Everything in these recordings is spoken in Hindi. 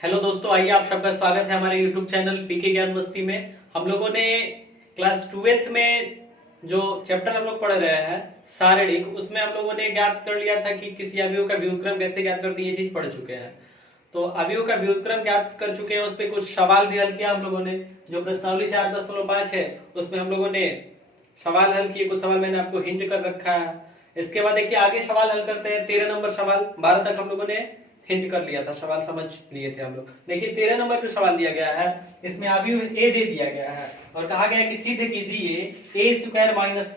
हेलो दोस्तों, आइए आप सबका स्वागत है हमारे यूट्यूब चैनल पीके ज्ञान मस्ती में। हम लोगों ने क्लास 12th में जो चैप्टर हम लोग पढ़ रहे हैं शारीरिक, उसमें हम लोगों ने ज्ञात कर लिया था कि किसी अवयव का व्युत्क्रम कैसे ज्ञात करते हैं, ये चीज पढ़ चुके हैं। तो अवयव का व्युत्क्रम ज्ञात कर चुके हैं, उस पर कुछ सवाल भी हल किया हम लोगों ने। जो प्रश्नावली 4.5 है उसमें हम लोगों ने सवाल हल किए। कुछ सवाल मैंने आपको हिंट कर रखा है। इसके बाद देखिए आगे सवाल हल करते हैं। 13 नंबर सवाल, 12 तक हम लोगों ने हिंट कर लिया था, सवाल समझ लिए थे हम लोग। देखिए 13 नंबर पे सवाल दिया गया है, इसमें अवयव ए दे दिया गया है और कहा गया कि सिद्ध कीजिए a² -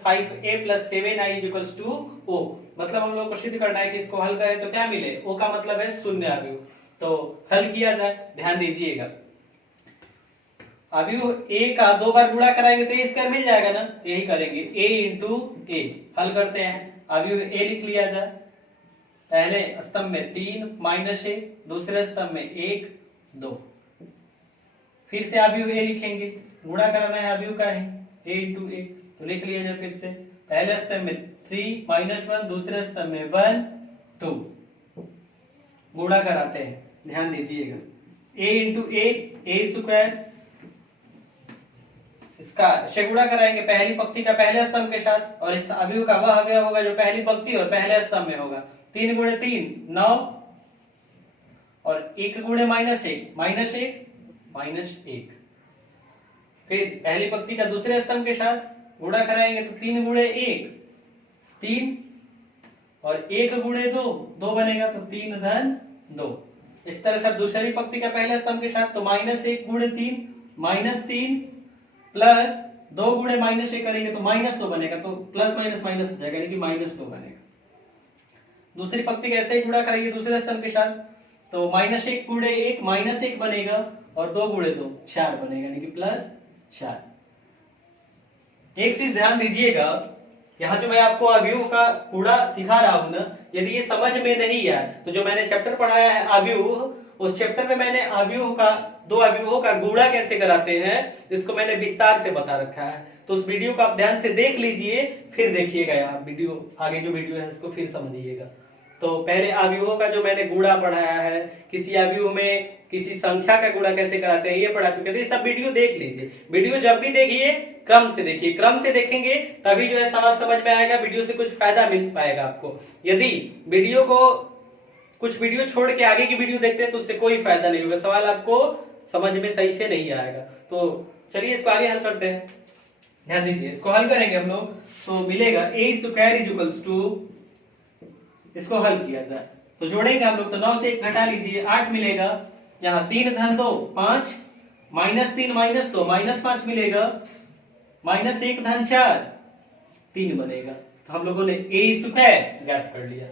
5a + 7i = o। मतलब हम लोग को सिद्ध करना है कि इसको हल करें तो क्या मिले, o का मतलब है शून्य अवयव। तो हल किया जाए, ध्यान दीजिएगा। अवयव a का 2 बार गुणा कराएंगे तो a² मिल जाएगा ना, यही करेंगे a × a। हल करते हैं। अवयव a लिख लिया जाए। पहले स्तंभ में 3 -1, दूसरे स्तंभ में 1 2। फिर से अवयव a लिखेंगे, गुणा कराना है अवयव का ही, a × a। तो लिख लिया जाए। फिर से पहले स्तंभ में 3 -1, दूसरे स्तंभ में 1 2। गुणा कराते हैं, ध्यान दीजिएगा। a × a, a²। इसका से गुणा कराएंगे पहली पंक्ति का पहले स्तंभ के साथ, और इस अवयव का वह अवयव होगा जो पहली पंक्ति और पहले स्तंभ में होगा। 3 × 3 9, और 1 × -1 -1। फिर पहली पंक्ति का दूसरे स्तंभ के साथ गुणा कराएंगे तो 3 × 1 3, और 1 × 2 2 बनेगा, तो 3 धन 2। इस तरह से दूसरी पंक्ति का पहले स्तंभ के साथ तो -1 × 3 प्लस 2 × -1 करेंगे तो -2 बनेगा, तो प्लस माइनस माइनस हो जाएगा, यानी कि -2 बनेगा। दूसरी पंक्ति का ऐसे ही गुणा करेंगे दूसरे स्तंभ के साथ, तो -1 × 1 -1 बनेगा, और 2 × 2 4 बनेगा, यानी कि +4। एक चीज ध्यान दीजिएगा, यहाँ जो मैं आपको अवयव का कूड़ा सिखा रहा हूं ना, यदि ये समझ में नहीं आया तो जो मैंने चैप्टर पढ़ाया है अवयव, उस चैप्टर में मैंने अवयव का, 2 अवयवों का गुणा कैसे कराते हैं इसको मैंने विस्तार से बता रखा है। तो उस वीडियो को आप ध्यान से देख लीजिए, फिर देखिएगा यहाँ वीडियो, आगे जो वीडियो है उसको फिर समझिएगा। तो पहले अवयवों का जो मैंने गुणा पढ़ाया है, किसी अवयव में किसी संख्या का गुणा कैसे कराते हैं ये पढ़ा चुके थे। सब वीडियो देख लीजिए। वीडियो जब भी देखिए क्रम से देखिए, क्रम से देखेंगे तभी जो है सवाल समझ में आएगा, वीडियो से कुछ फायदा मिल पाएगा आपको। यदि वीडियो को कुछ वीडियो छोड़ के आगे की वीडियो देखते हैं तो उससे कोई फायदा नहीं होगा, सवाल आपको समझ में सही से नहीं आएगा। तो चलिए इसको आगे हल करते हैं। ध्यान दीजिए, इसको हल करेंगे हम लोग तो मिलेगा a², इसको हल किया जाए तो जोड़ेंगे हम लोग, तो 9 से 1 घटा लीजिए 8 मिलेगा। यहाँ 3 धन 2 5, -3 -2 -5 मिलेगा, -1 धन 4 3 बनेगा। तो हम लोगों ने a² ज्ञात कर लिया,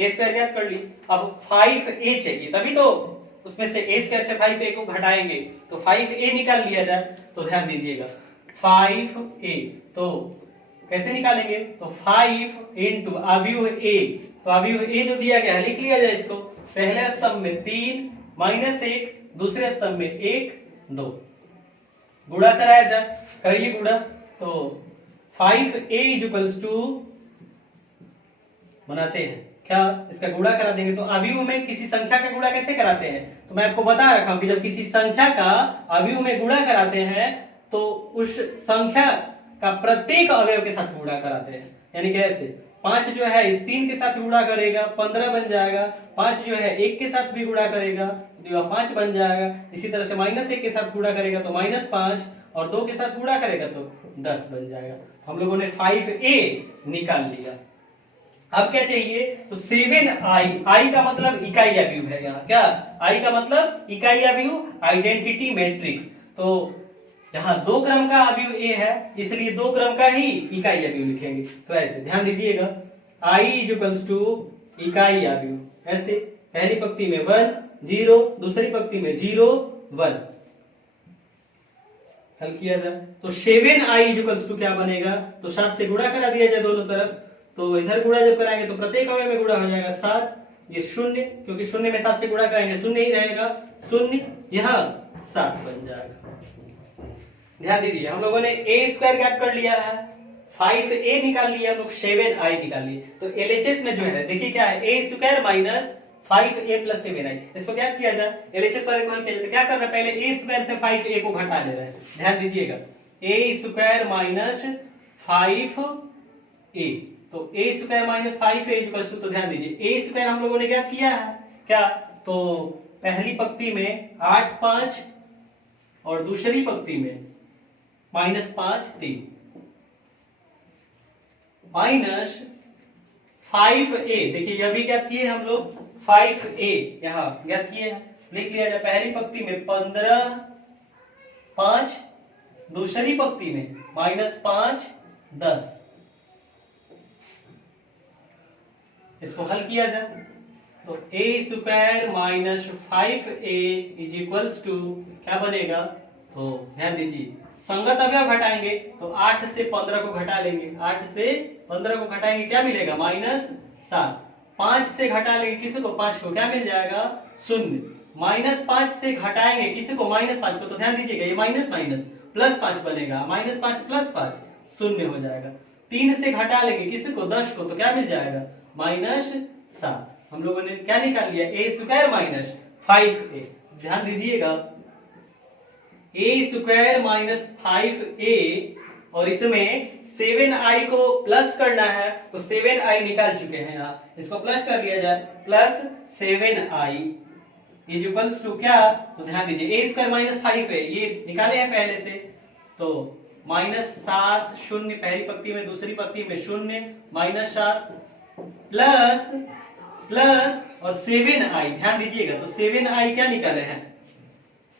a² ज्ञात कर ली। अब 5a चाहिए, तभी तो उसमें से a² से 5a को घटाएंगे तो 5a निकाल लिया जाए। तो ध्यान दीजिएगा 5a, तो कैसे निकालेंगे, तो 5 × अवयव a, तो अवयव a जो दिया गया है लिख लिया जाए इसको। पहले स्तंभ में 3 -1, दूसरे स्तंभ में 1 2। गुणा कराया जाए, करिए गुणा। तो 5a = बनाते हैं क्या, इसका गुणा करा देंगे। तो अवयव में किसी संख्या का गुणा कैसे कराते हैं, तो मैं आपको बता रखा हूं कि जब किसी संख्या का अवयव में गुणा कराते हैं तो उस संख्या का प्रत्येक अवयव के साथ गुणा कराते हैं। यानी कि ऐसे 5 जो है इस 3 के साथ गुणा करेगा 15 बन जाएगा, 5 जो है 1 के साथ भी गुणा करेगा तो 5 बन जाएगा। इसी तरह से -1 के साथ गुणा करेगा तो -5, और 2 के साथ गुणा करेगा तो 10 बन जाएगा। तो हम लोगों ने 5a निकाल लिया। अब क्या चाहिए, तो 7i, i का मतलब इकाई अवयव है यहाँ, क्या i का मतलब इकाई अवयव, आइडेंटिटी मैट्रिक्स। तो यहाँ 2 क्रम का अवयव a है, इसलिए 2 क्रम का ही इकाई अवयव लिखेंगे। तो ऐसे ध्यान दीजिएगा, i = इकाई अवयव, ऐसे पहली पंक्ति में 1 0, दूसरी पंक्ति में 0 1। हल किया जाए तो 7i क्या बनेगा, तो 7 से गुणा करा दिया जाए दोनों तरफ। तो इधर गुणा जब कराएंगे तो प्रत्येक अवयव में गुणा हो जाएगा 7, ये 0, क्योंकि 0 में 7 से गुणा कराएंगे 0 ही रहेगा, 0 यहाँ 7 बन जाएगा। ध्यान दीजिए, हम लोगों ने a² ज्ञात कर लिया है, 5a निकाल लिया हम लोग, 7i निकाल लिए। तो LHS में जो है देखिए क्या है, a² - 5a प्लस 7i। इसको क्या किया जाए, एलएचएस वाले को हल किया जाए, क्या कर रहे हैं, पहले a स्क्वायर से 5a को घटा ले रहे हैं। ध्यान दीजिएगा, a स्क्वायर माइनस 5a, तो a square minus 5a equals to, तो ध्यान दीजिए a स्क्वायर हम लोगों ने क्या किया है, क्या, तो पहली पंक्ति में 8 5 और दूसरी पंक्ति में -5 3 माइनस 5a। देखिए यह भी ज्ञात किए हम लोग, 5a यहां ज्ञात किए हैं, लिख लिया जाए। पहली पंक्ति में 15 5, दूसरी पंक्ति में -5 10। इसको हल किया जाए तो a square minus 5a is equals to क्या बनेगा, तो ध्यान दीजिए संगत अवयव घटाएंगे तो 8 से 15 को घटा लेंगे, 8 से 15 को घटाएंगे क्या मिलेगा, -7। 5 से घटा लेंगे किसी को, 5 को, क्या मिल जाएगा, 0। -5 से घटाएंगे किसी को, -5 को, तो ध्यान दीजिएगा ये माइनस माइनस +5 बनेगा, -5 + 5 0 हो जाएगा। 3 से घटा लेंगे किसी को, 10 को, तो क्या मिल जाएगा, -7। हम लोगों ने क्या निकाल लिया, a स्क्वायर माइनस 5a। ध्यान दीजिएगा a स्क्वायर माइनस 5a और इसमें 7i को प्लस करना है, तो 7i निकाल चुके हैं यहाँ, इसको प्लस कर लिया जाए, plus 7i is equals to क्या, तो ध्यान दीजिए a स्क्वायर माइनस 5a ये निकाले हैं पहले से, तो -7 0 पहली पंक्ति में, दूसरी पंक्ति में 0 -7 प्लस और 7i। ध्यान दीजिएगा तो 7i क्या निकाले हैं,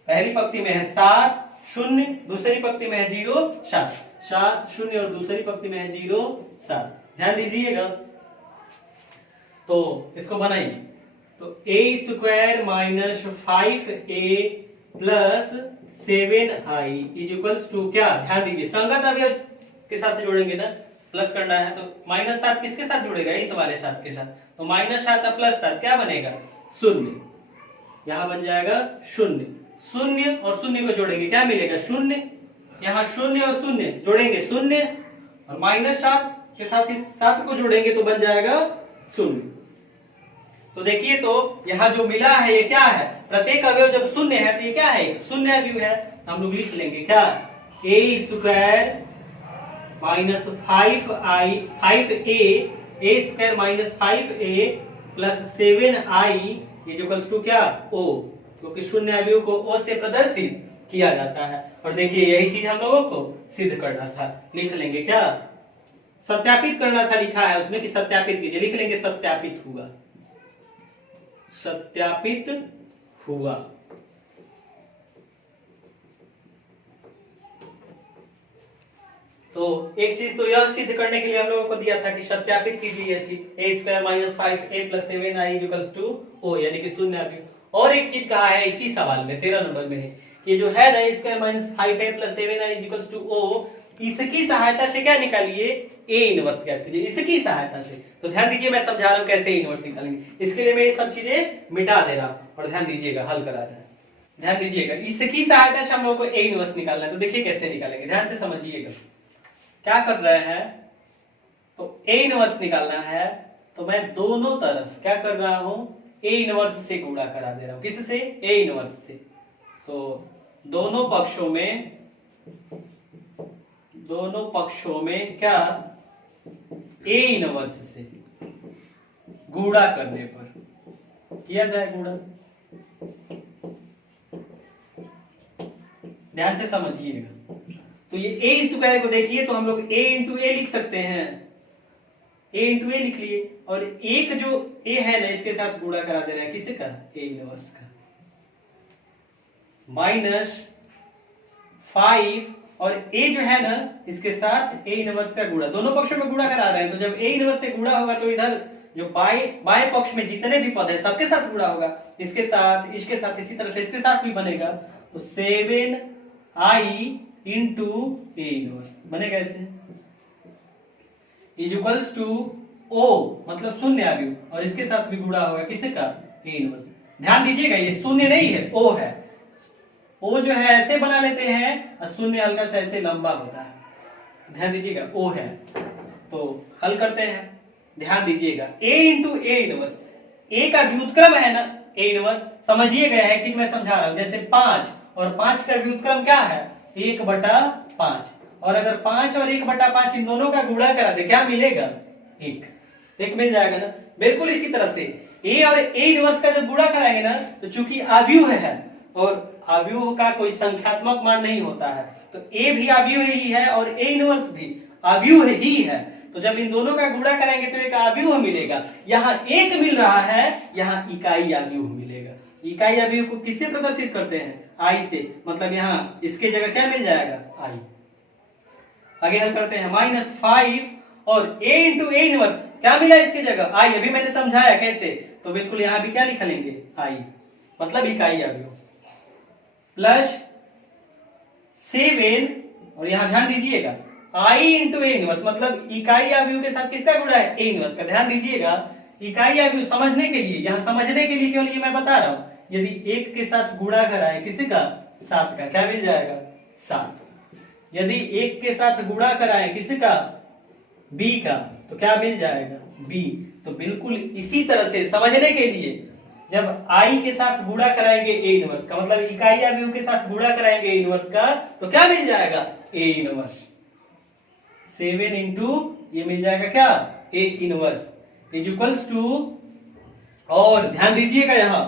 पहली पंक्ति में है 7 0, दूसरी पंक्ति में है 0 7, 7 0 और दूसरी पंक्ति में है 0 7। ध्यान दीजिएगा तो इसको बनाइए, तो a square minus 5a plus 7i is equals to क्या, ध्यान दीजिए संगत अवयव के साथ जोड़ेंगे ना, प्लस करना है तो -7 किसके साथ जुड़ेगा, इस वाले 7 के साथ, तो -7 प्लस 7 क्या बनेगा, 0। यहां बन जाएगा 0, 0 और 0 को जोड़ेंगे क्या मिलेगा, 0। यहाँ 0 और 0 जोड़ेंगे 0 और -7 के साथ इस 7 को जोड़ेंगे तो बन जाएगा 0। तो देखिए तो यहाँ जो मिला है ये क्या है, प्रत्येक अवयव जब 0 है तो ये क्या है, 0 अवयव है। हम लोग लिख लेंगे क्या, a square minus 5a square minus 5a plus 7i is equals to क्या, o, क्योंकि शून्य अवयव को o से प्रदर्शित किया जाता है। और देखिए यही चीज हम लोगों को सिद्ध करना था, लिख लेंगे क्या, सत्यापित करना था, लिखा है उसमें कि सत्यापित कीजिए, लिख लेंगे सत्यापित हुआ, सत्यापित हुआ। तो एक चीज तो यह सिद्ध करने के लिए हम लोगों को दिया था कि सत्यापित कीजिए यह चीज, a square minus 5a plus 7i equals to o, यानी कि शून्य अवयव। और एक चीज कहा है इसी सवाल में 13 नंबर में है, ये जो है ना a square minus 5a plus 7i equals to o, इसकी सहायता से क्या निकालिए, a इनवर्स क्या कीजिए, इसकी सहायता से। तो ध्यान दीजिए मैं समझा रहा हूं कैसे इनवर्स निकालेंगे, इसके लिए मैं ये सब चीजें मिटा दे रहा हूं और ध्यान दीजिएगा हल करा रहे हैं। ध्यान दीजिएगा इसकी सहायता से हम लोग को a इनवर्स निकालना है, तो देखिए कैसे निकालेंगे, ध्यान से समझिएगा क्या कर रहे हैं। तो a इनवर्स निकालना है तो मैं दोनों तरफ क्या कर रहा हूं, a इनवर्स से गुणा करा दे रहा हूं, किससे, a इनवर्स से। तो दोनों पक्षों में क्या, a इनवर्स से गुणा करने पर किया जाए गुणा। ध्यान से समझिएगा, तो ये a स्क्वायर को देखिए तो हम लोग a इंटू ए लिख सकते हैं, a इंटू ए लिख लिए, और एक जो a है ना इसके साथ गुणा करा दे रहे हैं, किससे का, a इनवर्स का, -5 और a जो है ना इसके साथ a इनवर्स का गुणा, दोनों पक्षों में गुणा करा रहे हैं। तो जब a इनवर्स से गुणा होगा तो इधर जो बाएं पक्ष में जितने भी पद है सबके साथ गुणा होगा, इसके साथ, इसके साथ, इसी तरह से इसके साथ भी बनेगा। तो 7i इंटू a इनवर्स बनेगा ऐसे, इज इक्वल्स टू o, मतलब शून्य अवयव, और इसके साथ भी गुणा होगा किससे का, a इनवर्स। ध्यान दीजिएगा ये शून्य नहीं है, o है, o जो है ऐसे बना लेते हैं और शून्य हल्का सा ऐसे लंबा होता है, ध्यान दीजिएगा o है। तो हल करते हैं, ध्यान दीजिएगा a इंटू ए इनवर्स, ए का व्युत्क्रम है ना ए इनवर्स, समझिए गया है कि मैं समझा रहा हूं। जैसे 5 और 5 का व्युत्क्रम क्या है 1/5, और अगर 5 और 1/5 इन दोनों का गुणा करा दे क्या मिलेगा 1 मिल जाएगा ना। बिल्कुल इसी तरह से ए और ए इनवर्स का जब गुणा कराएंगे ना तो चूंकि आव्यूह है और आव्यूह का कोई संख्यात्मक मान नहीं होता है, तो ए भी आव्यूह ही है और ए इनवर्स भी आव्यूह ही है, तो जब इन दोनों का गुणा करेंगे तो एक आव्यूह मिलेगा। यहाँ एक मिल रहा है, यहाँ इकाई आव्यूह मिलेगा। इकाई आव्यूह को किससे प्रदर्शित करते हैं आई से, मतलब यहाँ इसके जगह क्या मिल जाएगा आई। आगे हल करते हैं -5 और a इंटू ए इनवर्स क्या मिला इसकी जगह आई, अभी मैंने समझाया कैसे, तो बिल्कुल यहां भी क्या लिख लेंगे आई, मतलब इकाई आव्यूह प्लस 7, और यहां ध्यान दीजिएगा आई इंटू ए इनवर्स, मतलब इकाई आव्यूह के साथ किसका गुणा है ए इनवर्स का। ध्यान दीजिएगा इकाई आव्यूह समझने के लिए, यहां समझने के लिए केवल ये मैं बता रहा हूं, यदि 1 के साथ गुणा कराए किसी का 7 का क्या मिल जाएगा 7, यदि 1 के साथ गुणा कराए किसी का b का तो क्या मिल जाएगा b। तो बिल्कुल इसी तरह से समझने के लिए जब i के साथ गुणा कराएंगे a इनवर्स का, मतलब इकाई आव्यूह के साथ गुणा कराएंगे a इनवर्स का, तो क्या मिल जाएगा a इनवर्स 7 इंटू ये मिल जाएगा क्या a inverse is equals to, और ध्यान दीजिएगा यहाँ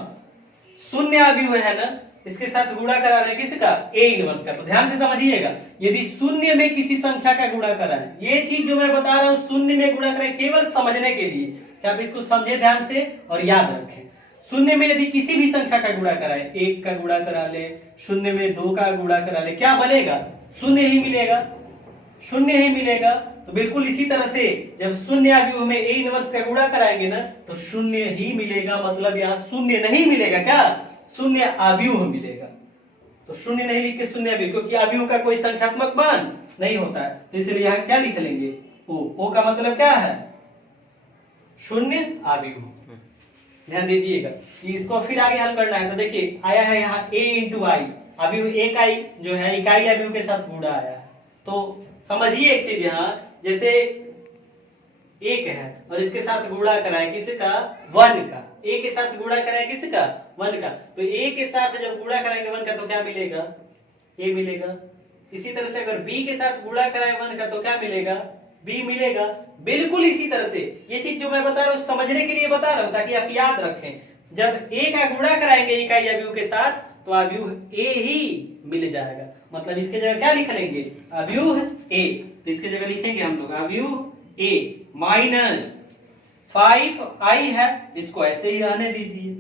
शून्य आव्यूह है ना, इसके साथ गुणा करा रहे किसका a इनवर्स का, तो ध्यान से समझिएगा यदि शून्य में किसी संख्या का गुणा कराए, ये चीज जो मैं बता रहा हूं शून्य में गुणा कराए केवल समझने के लिए, क्या आप इसको समझे ध्यान से और याद रखें। शून्य में यदि किसी भी संख्या का गुणा कराए, 1 का गुणा करा ले, शून्य में 2 का गुणा करा ले, क्या बनेगा शून्य ही मिलेगा, शून्य ही मिलेगा। तो बिल्कुल इसी तरह से जब शून्य आव्यूह में ए इनवर्स का गुणा कराएंगे ना तो शून्य ही मिलेगा, मतलब यहाँ शून्य नहीं मिलेगा, क्या शून्य आव्यूह मिलेगा। तो शून्य नहीं लिख के शून्य आव्यूह, क्योंकि आव्यूह का कोई संख्यात्मक मान नहीं होता है, तो इसलिए यहाँ क्या लिख लेंगे ओ का मतलब क्या है शून्य आव्यूह। ध्यान दीजिएगा इसको फिर आगे हल करना है, तो देखिए आया है यहाँ a इंटू आई, आव्यूह एक आई जो है इकाई आव्यूह के साथ गुणा आया है। तो समझिए एक चीज यहाँ, जैसे 1 है और इसके साथ गुणा कराए किसका 1 का, a के साथ गुणा कराए किसका 1 का, तो a के साथ जब गुणा कराएंगे 1 का तो क्या मिलेगा a मिलेगा। इसी तरह से अगर b के साथ गुणा कराए 1 का तो क्या मिलेगा b मिलेगा। बिल्कुल इसी तरह से ये चीज जो मैं बता रहा हूँ समझने के लिए बता रहा हूँ ताकि आप याद रखें, जब a का गुणा कराएंगे इकाई आव्यूह के साथ तो आव्यूह a ही मिल जाएगा, मतलब इसके जगह क्या लिख लेंगे आव्यूह a, तो इसके जगह लिखेंगे हम लोग आव्यूह a माइनस 5i है, इसको ऐसे ही रहने दीजिए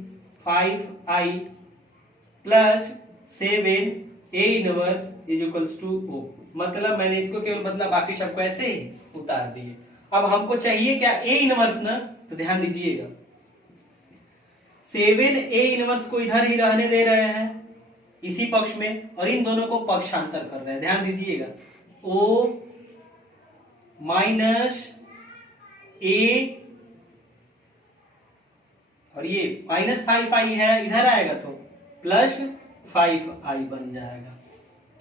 5i plus 7 a inverse is equals to o, मतलब मैंने इसको केवल बदला बाकी सबको ऐसे ही उतार दिए। अब हमको चाहिए क्या a इनवर्स ना, तो ध्यान दीजिएगा 7a इनवर्स को इधर ही रहने दे रहे हैं इसी पक्ष में और इन दोनों को पक्षांतर कर रहे हैं। ध्यान दीजिएगा o माइनस a और ये -5i है, इधर आएगा तो प्लस 5i बन जाएगा।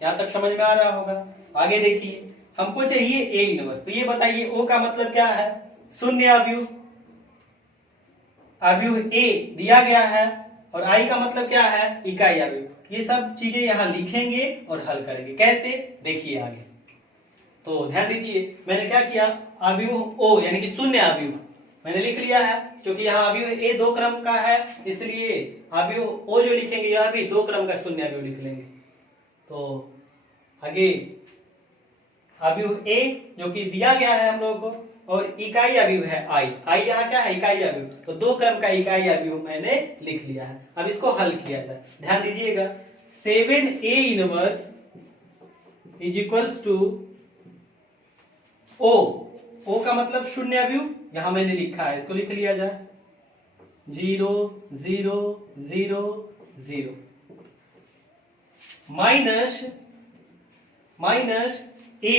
यहां तक समझ में आ रहा होगा। आगे देखिए हमको चाहिए a इनवर्स, तो ये बताइए o का मतलब क्या है शून्य आव्यूह, आव्यूह a दिया गया है और i का मतलब क्या है इकाई आव्यूह। ये सब चीजें यहाँ लिखेंगे और हल करेंगे, कैसे देखिए आगे। तो ध्यान दीजिए मैंने क्या किया आव्यूह o यानी कि शून्य आव्यूह मैंने लिख लिया है, क्योंकि यहाँ आव्यूह a 2 क्रम का है इसलिए आव्यूह o जो लिखेंगे यह भी 2 क्रम का शून्य आव्यूह लिख लेंगे। तो आगे आव्यूह a जो कि दिया गया है हम लोगों को और इकाई आव्यूह है i यहाँ क्या है इकाई आव्यूह, तो 2 क्रम का इकाई आव्यूह मैंने लिख लिया है। अब इसको हल किया जाए, ध्यान दीजिएगा 7a inverse is equals to o का मतलब शून्य आव्यूह यहां मैंने लिखा है, इसको लिख लिया जाए 0 0 0 0 माइनस a,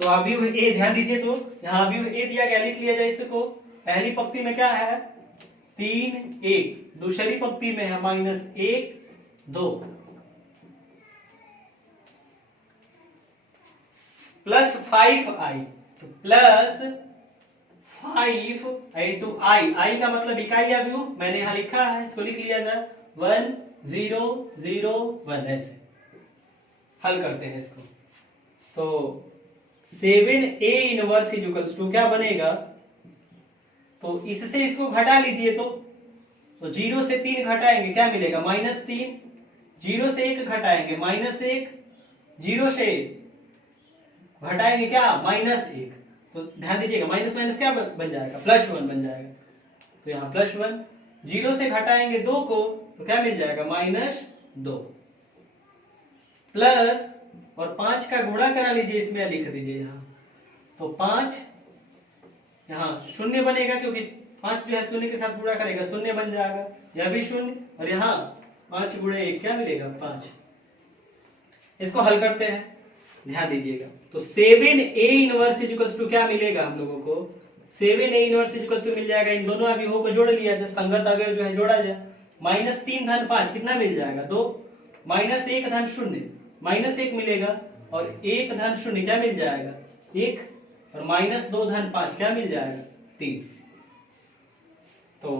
तो आव्यूह a ध्यान दीजिए तो यहाँ आव्यूह a दिया गया लिख लिया जाए इसको। पहली पंक्ति में क्या है 3 1, दूसरी पंक्ति में है -1 2 प्लस 5i, तो प्लस 5 इंटू आई का मतलब इकाई अवयव, मैंने यहाँ लिखा है, इसको लिख लिया जाए 1 0 0 1, ऐसे हल करते हैं इसको। तो 7a inverse is equals to क्या बनेगा, तो इससे इसको घटा लीजिए, तो 0 से 3 घटाएंगे क्या मिलेगा -3, 0 से 1 घटाएंगे -1, 0 से घटाएंगे क्या -1, तो ध्यान दीजिएगा माइनस माइनस क्या बन जाएगा +1 बन जाएगा, तो यहाँ +1, 0 से घटाएंगे 2 को तो क्या मिल जाएगा -2, प्लस और 5 का गुणा करा लीजिए, इसमें लिख दीजिए यहाँ, तो 5 यहाँ 0 बनेगा क्योंकि 5 जो है 0 के साथ गुणा करेगा 0 बन जाएगा, यह भी 0, और यहाँ 5 गुणे 1 क्या मिलेगा 5। इसको हल करते हैं, ध्यान दीजिएगा, तो 7a inverse is equals to क्या मिलेगा हम लोगों को, 7a inverse is equals to मिल जाएगा, इन दोनों अवयवों को जोड़ लिया जाए, संगत अवयव जो है जोड़ा जाए, -3 धन 5 कितना मिल जाएगा 2, -1 धन 0 -1 मिलेगा, और 1 धन 0 क्या मिल जाएगा 1, और -2 धन 5 क्या मिल जाएगा 3। तो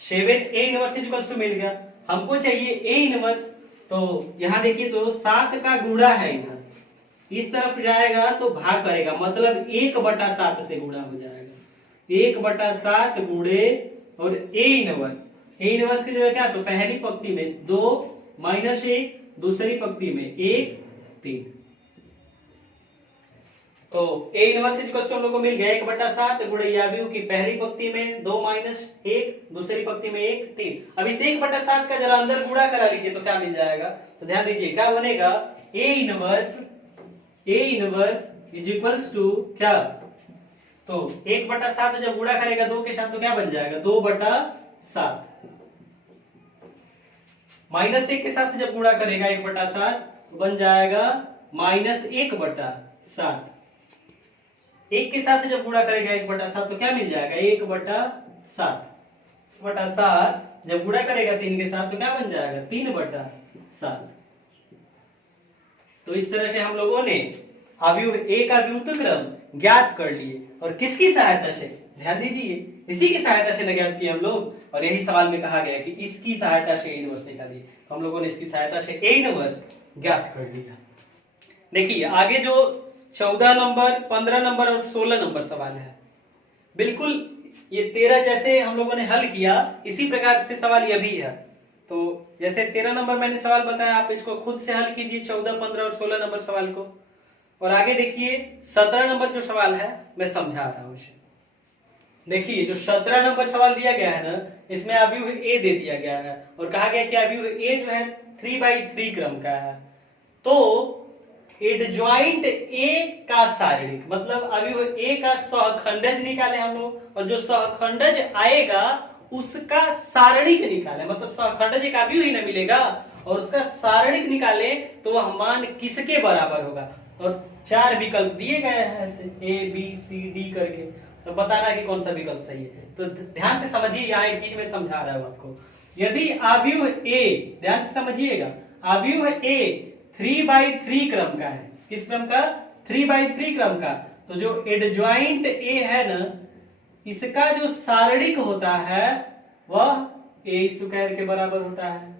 7a inverse is equals to मिल गया, हमको चाहिए a इनवर्स, तो यहां देखिए तो 7 का गुणा है, इधर इस तरफ जाएगा तो भाग करेगा, मतलब 1/7 से गुणा हो जाएगा, 1/7 गुणे और a इनवर्स की जगह क्या, तो पहली पंक्ति में 2 -1, दूसरी पंक्ति में 1 3, तो a inverse is equal to हम लोग को मिल गया 1/7 गुणे अवयव की पहली पंक्ति में 2 -1, दूसरी पंक्ति में 1 3। अब इस 1/7 का जरा अंदर गुणा करा लीजिए तो क्या मिल जाएगा, तो ध्यान दीजिए क्या बनेगा, a inverse is equals to क्या, तो 1/7 जब गुणा करेगा 2 के साथ तो क्या बन जाएगा 2/7, -1 के साथ जब गुणा करेगा 1/7 तो बन जाएगा -1/7, 1 के साथ जब गुणा करेगा 1/7 तो क्या मिल जाएगा 1/7, जब गुणा करेगा 3 के साथ तो क्या बन जाएगा 3/7। तो इस तरह से हम लोगों ने अवयव a का व्युत्क्रम ज्ञात कर लिए, और किसकी सहायता से, ध्यान दीजिए इसी की सहायता से न ज्ञात किए हम लोग, और यही सवाल में कहा गया कि इसकी सहायता से a इनवर्स निकालिए, तो हम लोगों ने इसकी सहायता से a इनवर्स ज्ञात कर लिया। देखिए आगे जो 14 नंबर 15 नंबर और 16 नंबर सवाल है, बिल्कुल ये 13 जैसे हम लोगों ने हल किया इसी प्रकार से सवाल यह भी है। तो जैसे 13 नंबर मैंने सवाल बताया, आप इसको खुद से हल कीजिए 14 15 और 16 नंबर सवाल को, और आगे देखिए 17 नंबर जो सवाल है मैं समझा रहा हूं इसे। देखिए जो 17 नंबर सवाल दिया गया है ना, इसमें अवयव a दे दिया गया है और कहा गया कि अवयव a जो है 3/3 क्रम का है, तो एडजॉइंट a का सारणिक, मतलब अवयव a का सहखंडज निकाले हम लोग, और जो सहखंडज आएगा उसका सारणिक निकाले, मतलब सहखंडज एक अवयव ही ना मिलेगा और उसका सारणिक निकाले तो वह मान किसके बराबर होगा, और 4 विकल्प दिए गए हैं ऐसे a b c d करके, तो बताना कि कौन सा विकल्प सही है। तो ध्यान से समझिए, यहाँ एक चीज मैं समझा रहा हूं आपको, यदि अवयव a, ध्यान से समझिएगा, अवयव a 3/3 क्रम का है, किस क्रम का 3/3 क्रम का, तो जो एडजॉइंट a है ना, इसका जो सारणिक होता है वह a² के बराबर होता है,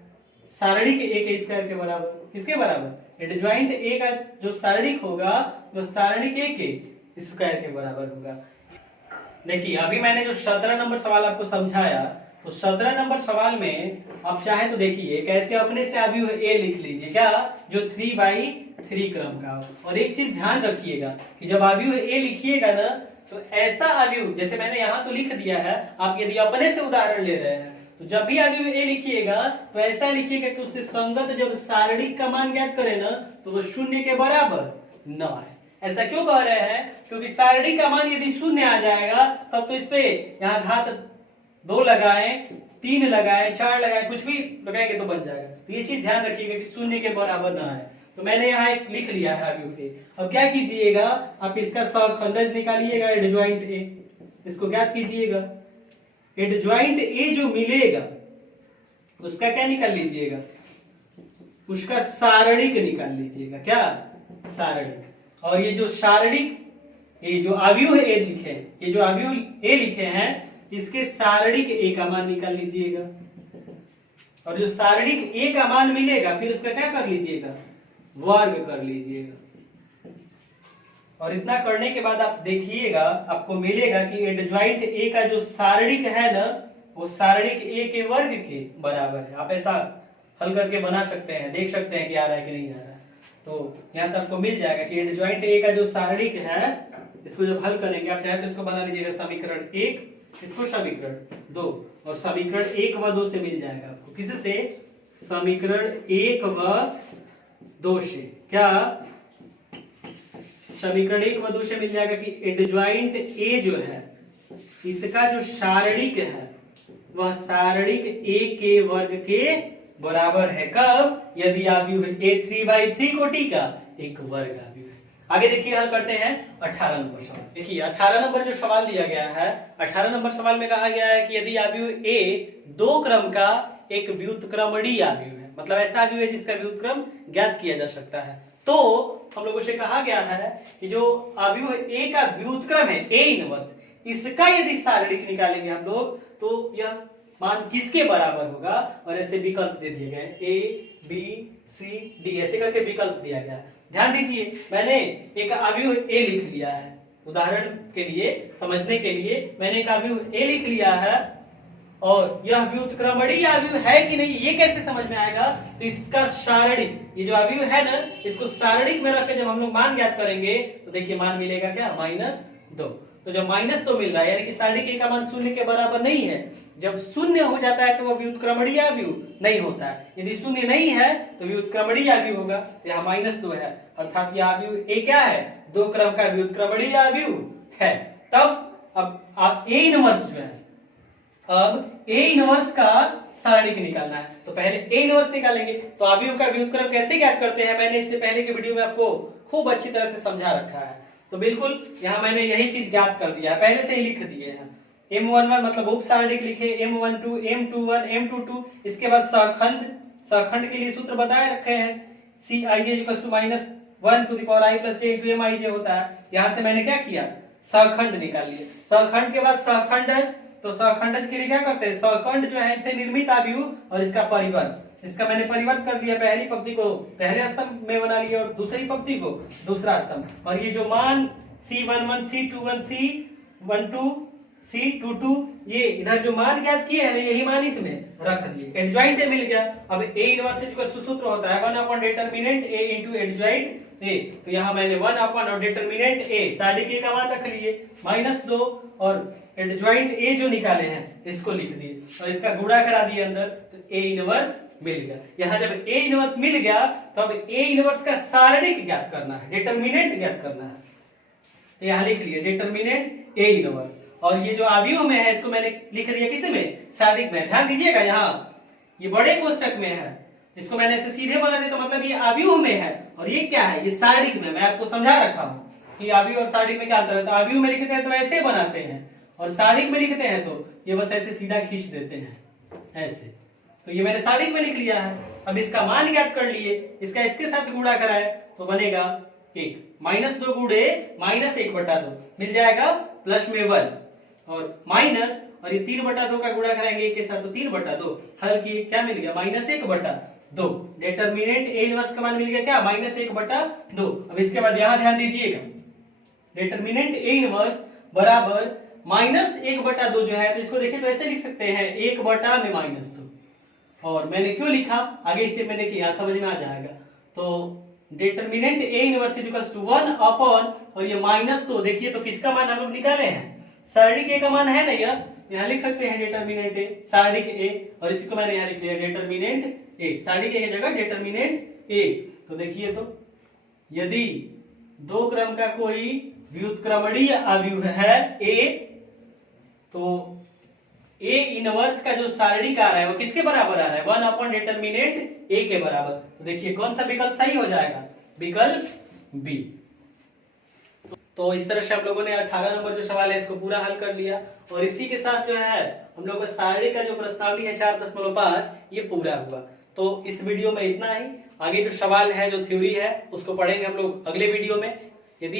सारणिक a के स्क्वायर के बराबर, किसके बराबर, एडजॉइंट a का जो सारणिक होगा वो सारणिक a के स्क्वायर के बराबर होगा। देखिए अभी मैंने जो 17 नंबर सवाल आपको समझाया, तो 17 नंबर सवाल में आप चाहे तो देखिए कैसे अपने से अवयव a लिख लीजिए, क्या, जो 3/3 क्रम का हो। और एक चीज ध्यान रखिएगा कि जब अवयव a लिखिएगा ना, तो ऐसा अवयव, जैसे मैंने यहाँ तो लिख दिया है, आप यदि अपने से उदाहरण ले रहे हैं तो जब भी अवयव a लिखिएगा तो ऐसा लिखिएगा कि उससे संगत जब सारणिक का मान ज्ञात करें ना तो वो 0 के बराबर न आए। ऐसा क्यों कह रहे हैं, क्योंकि सारणिक का मान यदि 0 आ जाएगा तब तो इस पे यहाँ घात 2 लगाएं, 3 लगाएं, 4 लगाएं, कुछ भी लगाएंगे तो बन जाएगा। तो ये चीज ध्यान रखिएगा कि 0 के बराबर ना आए। तो मैंने यहाँ एक लिख लिया है अवयव a। अब क्या कीजिएगा, आप इसका सहखंडज निकालिएगा, एडजॉइंट a, इसको ज्ञात कीजिएगा। एडजॉइंट a जो मिलेगा उसका क्या निकाल लीजिएगा, उसका सारणिक निकाल लीजिएगा, क्या, सारणिक। और ये जो सारणिक ये जो अवयव ए लिखे हैं, ये जो अवयव ए लिखे हैं इसके सारणिक ए का मान निकाल लीजिएगा, और जो सारणिक ए का मान मिलेगा फिर उसका क्या कर लीजिएगा, वर्ग कर लीजिएगा। और इतना करने के बाद आप देखिएगा आपको मिलेगा कि एडजॉइंट ए का जो सारणिक है ना वो सारणिक ए के वर्ग के बराबर है। आप ऐसा हल करके बना सकते हैं, देख सकते हैं कि आ रहा है कि नहीं आ रहा है। तो यहाँ से आपको मिल जाएगा कि एडजॉइंट ए का जो सारणिक है इसको जब हल करेंगे आप चाहे तो इसको बना लीजिएगा समीकरण 1, इसको समीकरण 2, और समीकरण 1 व 2 से मिल जाएगा आपको। किससे? समीकरण 1 व 2 से। क्या? समीकरण 1 व 2 से मिल जाएगा कि एडजॉइंट ए जो है इसका जो सारणिक है वह सारणिक ए के वर्ग के बराबर है। कब? यदि अवयव a 3/3 कोटि का एक वर्ग अवयव है। आगे देखिए हल करते हैं 18 नंबर सवाल। देखिए 18 नंबर जो सवाल दिया गया है, 18 नंबर सवाल में कहा गया है कि यदि अवयव a 2 क्रम का एक व्युत्क्रमणीय अवयव है, मतलब ऐसा अवयव है जिसका व्युत्क्रम ज्ञात किया जा सकता है, तो हम लोगों से कहा गया है कि जो अवयव a का व्युत्क्रम है a इनवर्स, इसका यदि सारणिक निकालेंगे हम लोग तो यह मान किसके बराबर होगा, और ऐसे विकल्प दे दिए गए A B C D, ऐसे करके विकल्प दिया गया है। ध्यान दीजिए मैंने एक अवयव A लिख लिया है, उदाहरण के लिए समझने के लिए मैंने एक अवयव A लिख लिया है, और यह व्युत्क्रमणीय अवयव है कि नहीं ये कैसे समझ में आएगा, तो इसका सारणिक, ये जो अवयव है ना इसको सारणिक में रख के जब हम लोग मान ज्ञात करेंगे तो देखिए मान मिलेगा क्या, -2। तो जब -2 मिल रहा है यानी कि सारणिक ए का मान 0 के बराबर नहीं है। जब 0 हो जाता है तो वह व्युत्क्रमणीय अवयव नहीं होता है, यदि 0 नहीं है तो व्युत्क्रमणीय अवयव होगा। तो यहाँ -2 है, अर्थात यह अवयव ए क्या है, 2 क्रम का व्युत्क्रमणीय अवयव है। तब अब आप ए इनवर्स जो है, अब ए इनवर्स का सारणिक निकालना है, तो पहले ए इनवर्स निकालेंगे। तो अवयव का व्युत्क्रम कैसे ज्ञात करते हैं मैंने इससे पहले के वीडियो में आपको खूब अच्छी तरह से समझा रखा है, तो बिल्कुल यहाँ मैंने यही चीज ज्ञात कर दिया है, पहले से ही लिख दिए हैं। M11 मतलब उप सारणिक लिखे, M12 M21 M22, इसके बाद सहखंड के लिए सूत्र बताए रखे हैं, Cij -1 to the power i plus j into Mij होता है। यहाँ से मैंने क्या किया, सहखंड निकाल लिया। सहखंड के बाद सहखंड, तो सहखंड के लिए क्या करते हैं, सहखंड जो है इनसे निर्मित अवयव और इसका परिवर्त, इसका मैंने परिवर्त कर दिया, पहली पंक्ति को पहले स्तंभ में बना लिया और दूसरी पंक्ति को दूसरा स्तंभ, और ये जो मान C11 C21 C12 C22 ये इधर जो मान ज्ञात किए हैं यही मान इसमें रख दिए, एडजॉइंट ए मिल गया। अब ए इनवर्स का सूत्र होता है 1 upon determinant A into adjoint A, तो यहाँ मैंने 1 अपॉन और डिटरमिनेंट ए सारणिक ए का मान रख लिए -2 और एडजॉइंट ए जो निकाले हैं इसको लिख दिए और इसका गुणा करा दिए अंदर, तो ए इनवर्स मिल गया। यहाँ जब ए इनवर्स मिल गया तो अब ए इनवर्स का सारणिक ज्ञात करना है, डिटरमिनेंट ज्ञात करना है, तो यहाँ लिख लिए डिटरमिनेंट ए इनवर्स। और ये जो अवयव में है इसको मैंने लिख दिया किस में, सारणिक में। ध्यान दीजिएगा यहाँ ये बड़े कोष्टक में है, इसको मैंने ऐसे सीधे बना दिया तो मतलब ये अवयव में है, और ये क्या है, ये सारणिक में। मैं आपको समझा रखा हूँ कि अवयव और सारणिक में क्या अंतर है। तो अवयव में लिखते हैं तो ऐसे बनाते हैं, और सारणिक में लिखते हैं तो ये बस ऐसे सीधा खींच देते हैं ऐसे। तो ये मैंने सारणिक में लिख लिया है। अब इसका मान ज्ञात कर लिए, इसका इसके साथ गुणा कराए तो बनेगा 1, -2 गुणे -1/2 मिल जाएगा, प्लस में 1 और माइनस, और ये 3/2 का गुणा कराएंगे एक के साथ तो 3/2, हल किए क्या मिल गया, -1/2। डिटरमिनेंट ए इनवर्स का मान मिल गया क्या, -1/2। अब इसके बाद यहाँ ध्यान दीजिएगा, डिटरमिनेंट ए इनवर्स बराबर -1/2 जो है, तो इसको देखिए तो ऐसे लिख सकते हैं 1 में -2। और मैंने क्यों लिखा आगे स्टेप में देखिए, यहाँ समझ में आ जाएगा। तो determinant A inverse equals to 1 upon, और ये -2 देखिए तो किसका मान हम लोग निकाले हैं, सारणिक ए का मान है ना, यहाँ लिख सकते हैं डिटरमिनेंट ए सारणिक ए, और इसी को मैंने यहाँ लिख लिया डिटरमिनेंट ए, सारणिक ए की जगह डिटरमिनेंट ए। तो देखिए तो यदि 2 क्रम का कोई व्युत्क्रमणीय अवयव है ए, तो ए इनवर्स का जो सारणिक आ रहा है वो किसके बराबर आ रहा है, 1 अपॉन डिटरमिनेंट ए के बराबर। तो देखिए कौन सा विकल्प सही हो जाएगा, विकल्प बी। तो इस तरह से हम लोगों ने 18 नंबर जो सवाल है इसको पूरा हल कर लिया, और इसी के साथ जो है हम लोग का सारणी का जो प्रश्नावली है 4.5 ये पूरा हुआ। तो इस वीडियो में इतना ही, आगे जो सवाल है जो थ्योरी है उसको पढ़ेंगे हम लोग अगले वीडियो में। यदि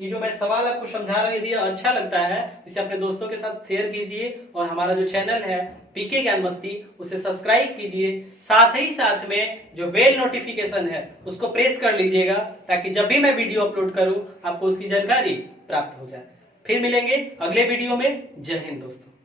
ये जो मैं सवाल आपको समझा रहा हूँ यदि अच्छा लगता है, इसे अपने दोस्तों के साथ शेयर कीजिए और हमारा जो चैनल है पीके ज्ञान मस्ती उसे सब्सक्राइब कीजिए। साथ ही साथ में जो बेल नोटिफिकेशन है उसको प्रेस कर लीजिएगा, ताकि जब भी मैं वीडियो अपलोड करूं आपको उसकी जानकारी प्राप्त हो जाए। फिर मिलेंगे अगले वीडियो में। जय हिंद दोस्तों।